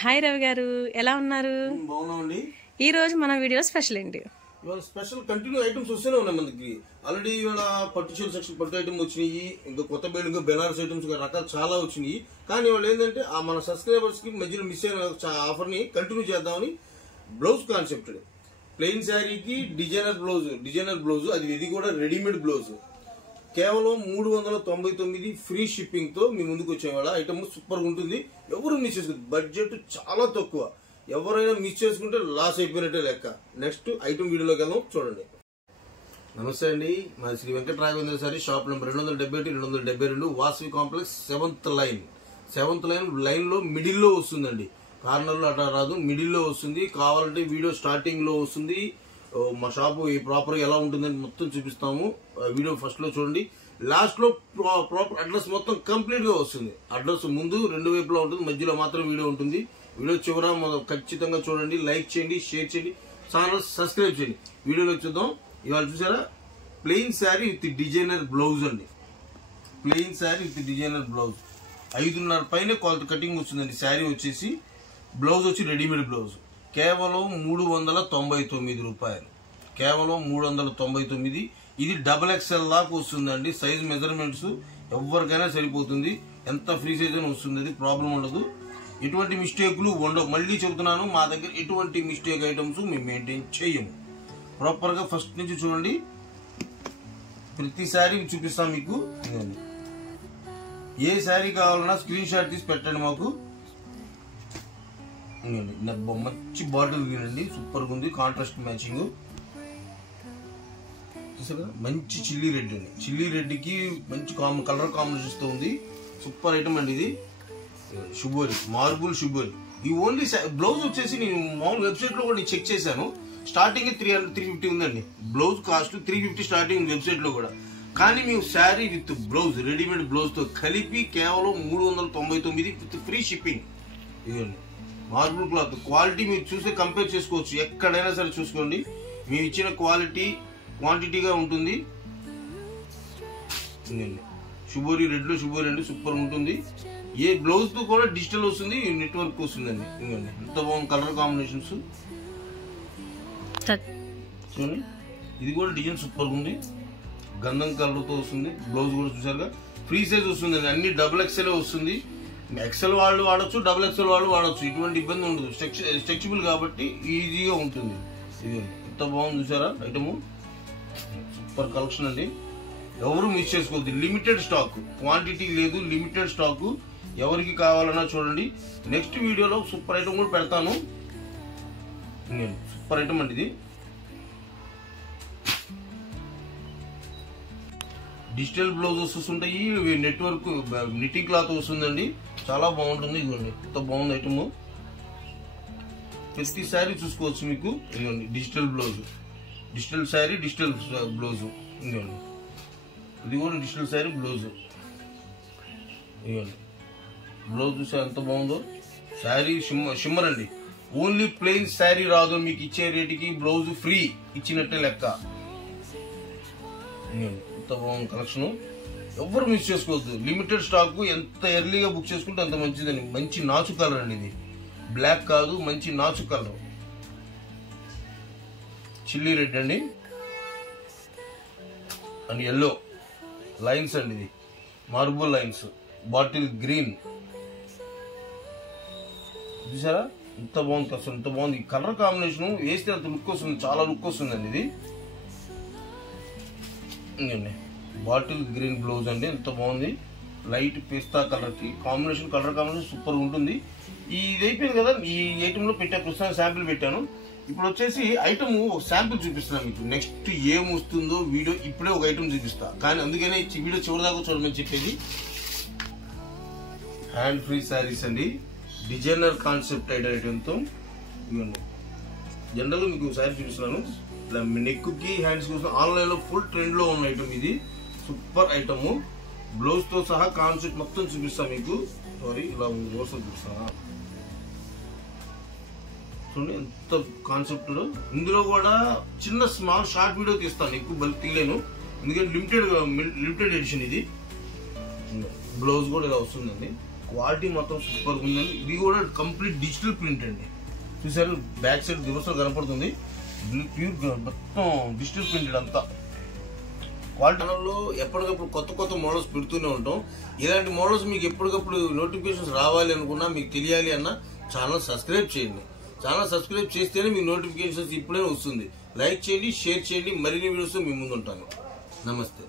Hi Ravi గారు, ఎలా ఉన్నారు? బాగున్నామండి. ఈ రోజు మన వీడియో స్పెషల్ ఏంటి? ఇవాళ స్పెషల్ కంటిన్యూ ఐటమ్స్ వస్తూనే ఉన్నాయి మనకి. ఆల్రెడీ ఇవాళ పట్టు చీర సెక్షన్ పట్టు ఐటమ్ వచ్చినాయి, ఇంకా కొత్త బిల్డింగ్ బెనారస్ ఐటమ్స్ రకాలు చాలా వచ్చినాయి. కానీ వాళ్ళు ఏంటంటే మన సబ్స్క్రైబర్స్ కి మధ్యలో మిస్ అయిన ఆఫర్ ని కంటిన్యూ చేద్దామని బ్లౌజ్ కాన్సెప్ట్ ప్లెయిన్ శారీకి డిజైనర్ బ్లౌజ్ అది కూడా రెడీమేడ్ బ్లౌజ్ కేవలం 399 ఫ్రీ షిప్పింగ్ తో మీ ముందుకు వచ్చే వాళ్ళ ఐటమ్ సూపర్ గా ఉంటుంది. ఎవరు మిస్ చేసుకోండి, బడ్జెట్ చాలా తక్కువ. ఎవరైనా మిస్ చేసుకుంటే లాస్ అయిపోయినట్టే లెక్క. నెక్స్ట్ ఐటమ్ వీడియోలోకి వెళ్దాం, చూడండి. నమస్తే అండి, మా Shri Venkata Raghavendra sari shop number 271-272 Vasavi complex 7th line లో మిడిల్ లో వస్తుందండి. కార్నర్ లో అట్లా రాదు, మిడిల్ లో వస్తుంది. కావాలంటే వీడియో స్టార్టింగ్ లో వస్తుంది. మా షాపు ప్రాపర్ గా ఎలా ఉంటుందని మొత్తం చూపిస్తాము. వీడియో ఫస్ట్ లో చూడండి, లాస్ట్ లో ప్రాపర్ అడ్రస్ మొత్తం కంప్లీట్ గా వస్తుంది. అడ్రస్ ముందు రెండు వైపులా ఉంటుంది, మధ్యలో మాత్రం వీడియో ఉంటుంది. వీడియో చివర ఖచ్చితంగా చూడండి, లైక్ చేయండి, షేర్ చేయండి, ఛానల్ సబ్స్క్రైబ్ చేయండి. వీడియోలో చూద్దాం. ఇవాళ చూసారా, plain sari with designer blouse అండి. Plain sari with designer blouse 5.5 పైన క్వాలిటీ కటింగ్ వస్తుందండి. శారీ వచ్చేసి బ్లౌజ్ వచ్చి రెడీమేడ్ బ్లౌజ్ కేవలం 399 రూపాయలు. కేవలం 399. ఇది XXL దాకా వస్తుందండి. సైజ్ మెజర్మెంట్స్ ఎవరికైనా సరిపోతుంది. ఎంత ఫ్రీ సైజ్ అని వస్తుంది, అది ప్రాబ్లం ఉండదు. ఎటువంటి మిస్టేక్లు ఉండవు. మళ్ళీ చెబుతున్నాను, మా దగ్గర ఎటువంటి మిస్టేక్ ఐటమ్స్ మేము మెయింటైన్ చేయము. ప్రాపర్ గా ఫస్ట్ నుంచి చూడండి, ప్రతి శారీ చూపిస్తాం మీకు. ఏ శారీ కావాలన్నా స్క్రీన్ షాట్ తీసి పెట్టండి మాకు. మంచి బాటిల్ గ్రీన్ అండి, సూపర్ గా ఉంది. కాంట్రాస్ట్ మ్యాచింగ్ చూసారా, మంచి చిల్లీ రెడ్ అండి. చిల్లీ రెడ్ కి మంచి కలర్ కాంబినేషన్ తో ఉంది. సూపర్ ఐటమ్ అండి ఇది. షుబోరి, మార్బుల్ షుబోరి. ఈ ఓన్లీ బ్లౌజ్ వచ్చేసి నేను మామూలు వెబ్సైట్ లో కూడా చెక్ చేశాను. స్టార్టింగ్ 350 ఉందండి. బ్లౌజ్ కాస్ట్ 350 స్టార్టింగ్ వెబ్సైట్ లో కూడా. కానీ మేము sari with blouse readymade blouse తో కలిపి కేవలం 399 విత్ ఫ్రీ షిప్పింగ్. ఇదండి మార్బుల్ క్లాత్. క్వాలిటీ మీరు చూస్తే కంపేర్ చేసుకోవచ్చు, ఎక్కడైనా సరే చూసుకోండి. మేము ఇచ్చిన క్వాలిటీ క్వాంటిటీగా ఉంటుంది. షుబోరి రెడ్ లో షుబోరి అండి, సూపర్ ఉంటుంది. ఏ బ్లౌజ్ తో కూడా డిజిటల్ వస్తుంది, నెట్వర్క్ వస్తుందండి. ఎంత బాగుంది కలర్ కాంబినేషన్స్ చూడండి. ఇది కూడా డిజైన్ సూపర్ ఉంది, గంధం కలర్ తో వస్తుంది. బ్లౌజ్ కూడా చూసారుగా, ఫ్రీ సైజ్ వస్తుంది. అన్ని XXL వస్తుంది. XL వాళ్ళు వాడచ్చు, XXL వాళ్ళు వాడచ్చు, ఇటువంటి ఇబ్బంది ఉండదు. స్ట్రెచబుల్ కాబట్టి ఈజీగా ఉంటుంది. ఇది ఎంత బాగుంది చూసారా ఐటమ్, సూపర్ కలెక్షన్ అండి. ఎవరు మిస్ చేసుకోవద్దు. లిమిటెడ్ స్టాక్, క్వాంటిటీ లేదు, లిమిటెడ్ స్టాక్. ఎవరికి కావాలన్నా చూడండి. నెక్స్ట్ వీడియోలో సూపర్ ఐటమ్ కూడా పెడతాను. సూపర్ ఐటమ్ అండి ఇది. డిజిటల్ బ్లౌజెస్ వస్తుంటాయి, నెట్వర్క్ నిట్టింగ్ క్లాత్ వస్తుందండి. చాలా బాగుంటుంది. ఇదిగోండి ఎంత బాగుంది ఐటమ్. ప్రతి శారీ చూసుకోవచ్చు మీకు. ఇదిగోండి digital blouse, digital sari, digital blouse. ఇదిగోండి ఇది కూడా డిజిటల్ శారీ బ్లౌజ్. ఇదిగోండి బ్లౌజ్ చూసా ఎంత బాగుందో. శారీ షిమ్మర్ అండి. ఓన్లీ ప్లెయిన్ శారీ రాదు, మీకు ఇచ్చే రేటుకి బ్లౌజ్ ఫ్రీ ఇచ్చినట్టే లెక్క. ఎంత బాగుంది కలెక్షన్, ఎవరు మిస్ చేసుకోవద్దు. లిమిటెడ్ స్టాక్, ఎంత ఎర్లీగా బుక్ చేసుకుంటే అంత మంచిదని. మంచి నాచు కలర్ అండి ఇది, బ్లాక్ కాదు, మంచి నాచు కలర్. చిల్లీ రెడ్ అండి అండ్ ఎల్లో లైన్స్ అండి. ఇది మార్బుల్ లైన్స్, బాటిల్ గ్రీన్ చూసారా ఎంత బాగుంది అసలు, ఎంత బాగుంది. ఈ కలర్ కాంబినేషన్ వేస్తే అంత లుక్ వస్తుంది, చాలా లుక్ వస్తుందండి ఇది. బాటిల్ గ్రీన్ బ్లౌజ్ అండి, ఎంత బాగుంది. లైట్ పిస్తా కలర్ కి కాంబినేషన్, కలర్ కాంబినేషన్ సూపర్ ఉంటుంది. ఇది అయిపోయింది కదా, ఈ ఐటమ్ లో పెట్టా, ప్రస్తుతం శాంపిల్ పెట్టాను. ఇప్పుడు వచ్చేసి ఐటమ్ ఒక శాంపిల్ చూపిస్తున్నాను మీకు. నెక్స్ట్ ఏం వస్తుందో వీడియో ఇప్పుడే ఒక ఐటమ్ చూపిస్తా, కానీ అందుకనే వీడియో చివరిదాకా చూడమని చెప్పేది. హ్యాండ్ ఫ్రీ శారీస్ అండి, డిజైనర్ కాన్సెప్ట్ ఐటమ్తో. జనరల్ మీకు శారీ చూపిస్తున్నాను. ఇలా నెక్ కి హ్యాండ్స్ కోసం ఆన్లైన్ లో ఫుల్ ట్రెండ్ లో ఉన్న ఐటమ్ ఇది. సూపర్ ఐటమ్, బ్లౌజ్ తో సహా కాన్సెప్ట్ మొత్తం చూపిస్తా మీకు. సారీ, ఇలా చూపిస్తానా చూడండి ఎంత కాన్సెప్ట్. ఇందులో కూడా చిన్న స్మాల్ షార్ట్ వీడియో తీస్తాను, ఎక్కువ బల్క్ తీయలేను ఎందుకంటే లిమిటెడ్ ఎడిషన్ ఇది. బ్లౌజ్ కూడా ఇలా వస్తుందండి. క్వాలిటీ మొత్తం సూపర్ ఉందండి. ఇది కూడా కంప్లీట్ డిజిటల్ ప్రింట్ అండి. చూసారు బ్యాక్ సైడ్ దివసం కనపడుతుంది. ప్యూర్ మొత్తం డిజిటల్ ప్రింటెడ్ అంతా. ఛానల్లో ఎప్పటికప్పుడు కొత్త కొత్త మోడల్స్ పెడుతూనే ఉంటాం. ఇలాంటి మోడల్స్ మీకు ఎప్పటికప్పుడు నోటిఫికేషన్స్ రావాలి అనుకున్నా, మీకు తెలియాలి అన్నా ఛానల్ సబ్స్క్రైబ్ చేయండి. ఛానల్ సబ్స్క్రైబ్ చేస్తేనే మీ నోటిఫికేషన్స్ ఇప్పుడే వస్తుంది. లైక్ చేయండి, షేర్ చేయండి. మరిన్ని వీడియోస్ మీ ముందు ఉంటాను. నమస్తే.